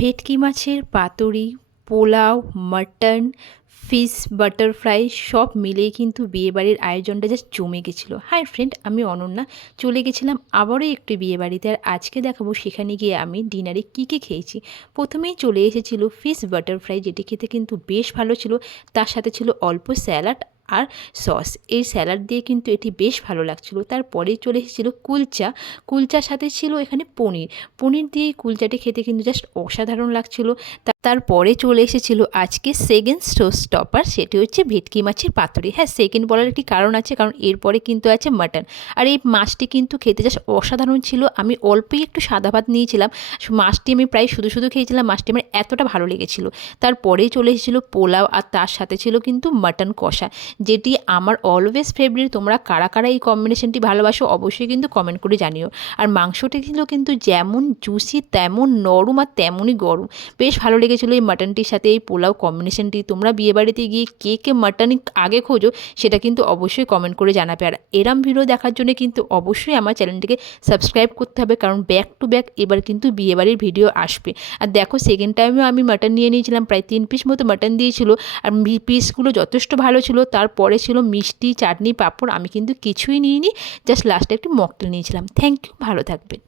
ভেটকি মাছের পাতুরি, pulao, mutton, fish butter fry সব মিলিয়ে কিন্তু বিয়েবাড়ির আয়োজনটা জাস্ট জমে গেছিলো। হাই ফ্রেন্ড, আমি অনন্যা। চলে গেছিলাম আবারও একটু বিয়েবাড়িতে, আর আজকে দেখাবো সেখানে গিয়ে আমি ডিনারে কী কী খেয়েছি। প্রথমেই চলে এসেছিলো ফিশ বাটার ফ্রাই, যেটি খেতে কিন্তু বেশ ভালো ছিল। তার সাথে ছিল অল্প স্যালাড আর সস। এই স্যালাড দিয়ে কিন্তু এটি বেশ ভালো লাগছিলো। তারপরেই চলে এসেছিলো কুলচা। কুলচার সাথে ছিল এখানে পনির। পনির দিয়ে এই কুলচাটি খেতে কিন্তু জাস্ট অসাধারণ লাগছিলো। তারপরে চলে এসেছিলো আজকে সেকেন্ড শো স্টপার, সেটি হচ্ছে ভেটকি মাছের পাতুরি। হ্যাঁ, সেকেন্ড বলার একটি কারণ আছে, কারণ এরপরে কিন্তু আছে মাটন। আর এই মাছটি কিন্তু খেতে জাস্ট অসাধারণ ছিল। আমি অল্পই একটু সাদা ভাত নিয়েছিলাম, মাছটি আমি প্রায় শুধু শুধু খেয়েছিলাম। মাছটি আমার এতটা ভালো লেগেছিলো। তারপরেই চলে এসেছিলো পোলাও, আর তার সাথে ছিল কিন্তু মাটন কষা, যেটি আমার অলওয়েজ ফেভারিট। তোমরা কারা কারা এই কম্বিনেশনটি ভালোবাসো অবশ্যই কিন্তু কমেন্ট করে জানিও। আর মাংসটি ছিল কিন্তু যেমন জুসি তেমন নরম আর তেমনই গরম। বেশ ভালো লেগেছিলো এই মাটনটির সাথে এই পোলাও কম্বিনেশনটি। তোমরা বিয়েবাড়িতে গিয়ে কে কে মাটন আগে খোঁজো সেটা কিন্তু অবশ্যই কমেন্ট করে জানাবে। আর এরম ভিডিও দেখার জন্য কিন্তু অবশ্যই আমার চ্যানেলটিকে সাবস্ক্রাইব করতে হবে, কারণ ব্যাক টু ব্যাক এবার কিন্তু বিয়েবাড়ির ভিডিও আসবে। আর দেখো, সেকেন্ড টাইমেও আমি মাটন নিয়ে নিয়েছিলাম, প্রায় 3 পিস মতো মাটন দিয়েছিল। আর পিসগুলো যথেষ্ট ভালো ছিল। তারপরে ছিল মিষ্টি, চাটনি, পাঁপড়। আমি কিন্তু কিছুই নিইনি, জাস্ট লাস্টে একটি মকটেল নিয়েছিলাম। থ্যাংক ইউ, ভালো থাকবেন।